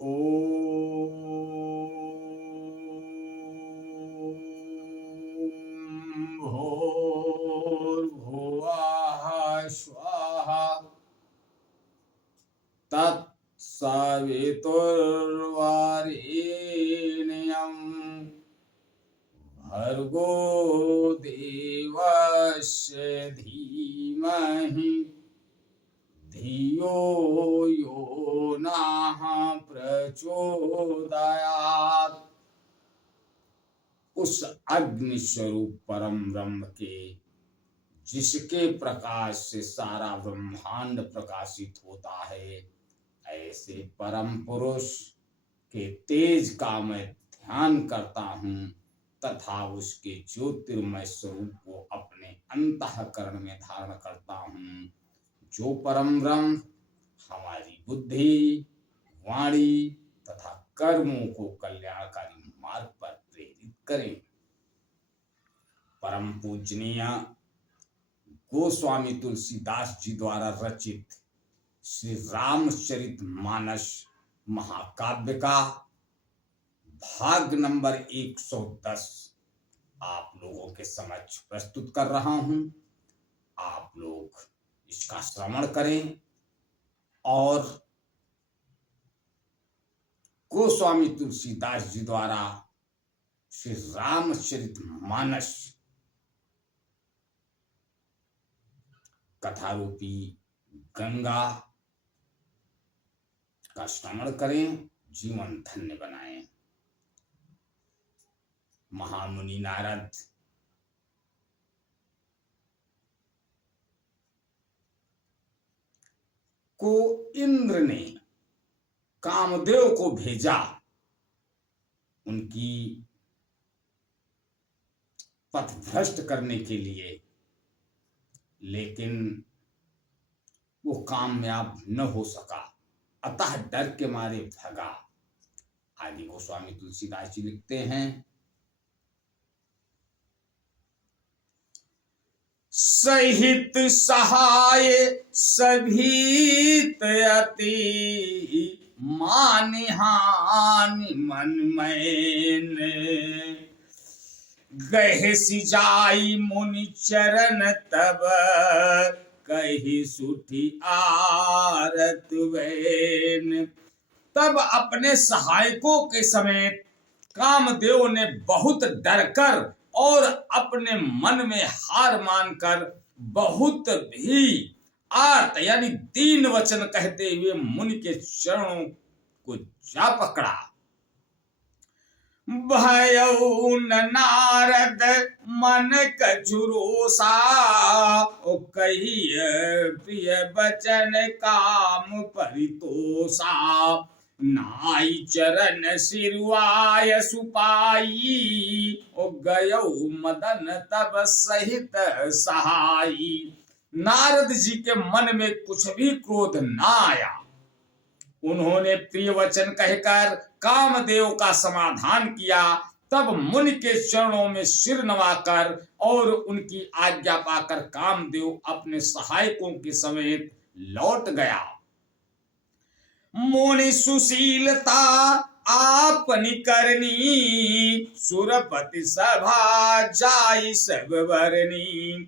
ॐ भूर्भुवः स्वः तत्सवितुर्वरेण्यं भर्गो देवस्य धीमहि धियो यो नः प्रचोदयात्। उस अग्नि स्वरूप परम ब्रह्म के, जिसके प्रकाश से सारा ब्रह्मांड प्रकाशित होता है, ऐसे परम पुरुष के तेज का मैं ध्यान करता हूँ तथा उसके ज्योतिर्मय स्वरूप को अपने अंतःकरण में धारण करता हूँ। जो परम ब्रह्म हमारी बुद्धि, वाणी तथा कर्मों को कल्याणकारी मार्ग पर प्रेरित करें। परम पूजनीय गोस्वामी तुलसीदास जी द्वारा रचित श्री रामचरितमानस महाकाव्य का भाग नंबर 110 आप लोगों के समक्ष प्रस्तुत कर रहा हूं। आप लोग इसका श्रवण करें और गोस्वामी तुलसीदास जी द्वारा श्री रामचरितमानस कथारूपी गंगा का श्रवण करें, जीवन धन्य बनाएं। महामुनि नारद को इंद्र ने कामदेव को भेजा उनकी पथभ्रष्ट करने के लिए, लेकिन वो कामयाब न हो सका, अतः डर के मारे भगा। आदि गोस्वामी तुलसीदास जी लिखते हैं, सहित सहाय सभीत अति मानिहानि मन मैन गहे सिजाई मुनि चरण तब कही सुठी आरत वैन। तब अपने सहायकों के समेत कामदेव ने बहुत डरकर और अपने मन में हार मानकर बहुत भी आर्त यानी दीन वचन कहते हुए मुनि के चरणों को जा पकड़ा। भयउ नारद मन कछुरोसा ओ कहिय प्रिय बचन काम परितोषा। नाई चरण सिरुआय सुपाई ओ गयौ मदन तब सहित सहाई। नारद जी के मन में कुछ भी क्रोध ना आया। उन्होंने प्रिय वचन कहकर कामदेव का समाधान किया। तब मुनि के चरणों में सिर नवाकर और उनकी आज्ञा पाकर कामदेव अपने सहायकों के समेत लौट गया। मुनि सुशीलता आपनी करनी सुरपति सभा जाई सब वरनी।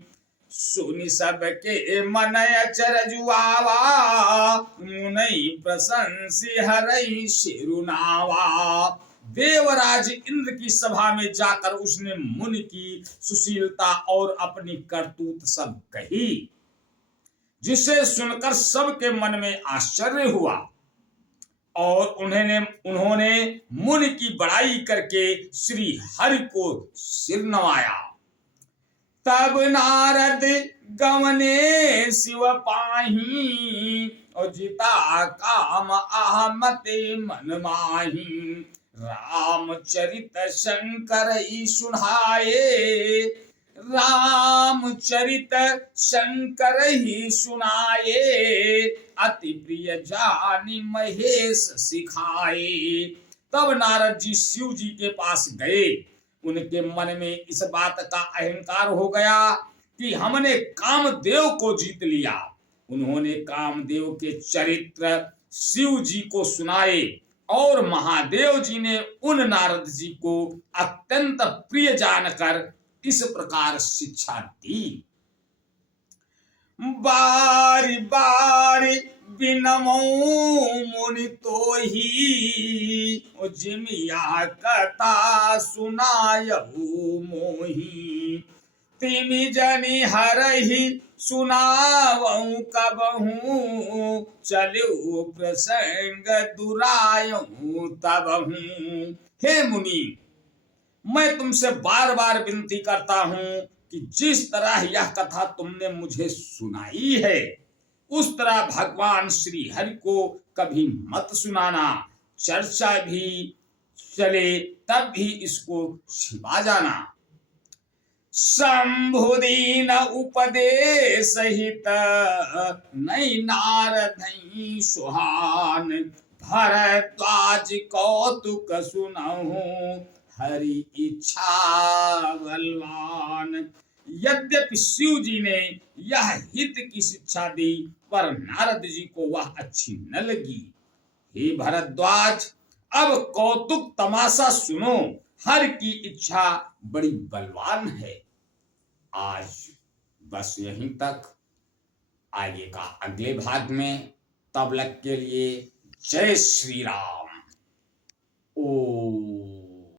सुनि सबके मन अचरजुआवा मुनि प्रशंसी हरई शिरुनावा। देवराज इंद्र की सभा में जाकर उसने मुनि की सुशीलता और अपनी करतूत सब कही, जिसे सुनकर सबके मन में आश्चर्य हुआ और उन्होंने मुनि की बड़ाई करके श्री हरि को सिर नवाया। तब नारद गवने शिव पाही और जिता काम आहमते मन माही। रामचरित शंकर ही सुनाए रामचरित शंकर ही सुनाए। अति प्रिय जानी महेश सिखाए। तब नारद जी शिव जी के पास गए। उनके मन में इस बात का अहंकार हो गया कि हमने कामदेव को जीत लिया। उन्होंने कामदेव के चरित्र शिव जी को सुनाए और महादेव जी ने उन नारद जी को अत्यंत प्रिय जानकर इस प्रकार शिक्षा दी। बारी बारी बिनमो मुनि तो ही जिमिया कथा सुनायहु मोही। तिमि जनि हरहि सुनावहु कबहू चलऊ प्रसंग दुरायहु तबहू। हे मुनि, मैं तुमसे बार बार विनती करता हूं कि जिस तरह यह कथा तुमने मुझे सुनाई है उस तरह भगवान श्री हरि को कभी मत सुनाना। चर्चा भी चले तब भी इसको छिपा जाना। शंभुदीन उपदेश हित नई नारदई सुहान। भरद्वाज कौतुक सुनहु हरि इच्छा बलवान। यद्यपि शिव जी ने यह हित की शिक्षा दी पर नारद जी को वह अच्छी न लगी। हे भरद्वाज, अब कौतुक तमाशा सुनो। हर की इच्छा बड़ी बलवान है। आज बस यहीं तक। आगे का अगले भाग में। तब तक के लिए जय श्री राम। ओ